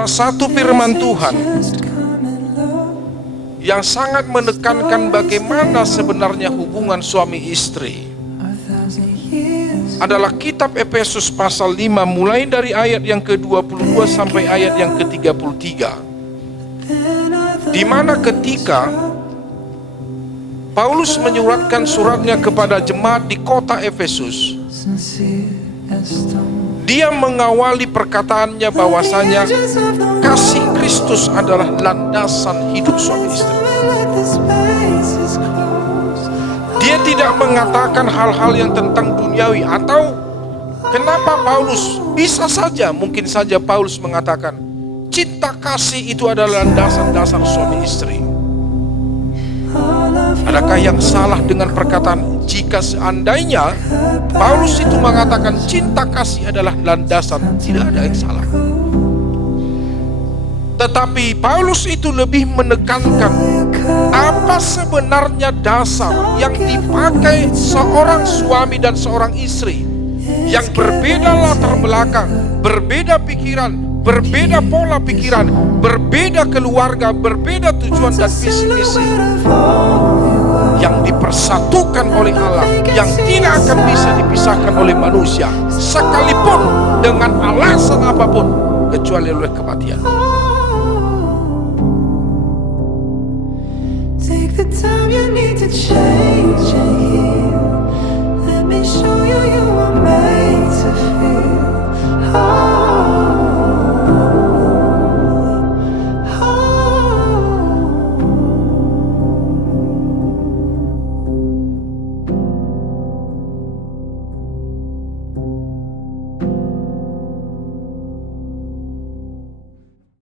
Salah satu firman Tuhan yang sangat menekankan bagaimana sebenarnya hubungan suami istri adalah kitab Efesus pasal 5 mulai dari ayat yang ke-22 sampai ayat yang ke-33, di mana ketika Paulus menyuratkan suratnya kepada jemaat di kota Efesus, dia mengawali perkataannya bahwasanya kasih Kristus adalah landasan hidup suami istri. Dia tidak mengatakan hal-hal yang tentang duniawi. Atau kenapa Paulus bisa saja, mungkin saja Paulus mengatakan cinta kasih itu adalah landasan dasar suami istri. Adakah yang salah dengan perkataan jika seandainya Paulus itu mengatakan cinta kasih adalah landasan? Tidak ada yang salah. Tetapi Paulus itu lebih menekankan apa sebenarnya dasar yang dipakai seorang suami dan seorang istri yang berbeda latar belakang, berbeda pikiran, berbeda pola pikiran, berbeda keluarga, berbeda tujuan dan visi misi, yang dipersatukan oleh Allah, yang tidak akan bisa dipisahkan oleh manusia sekalipun dengan alasan apapun kecuali oleh kematian. Take the time you need to change and heal. Let me show you you were made to feel.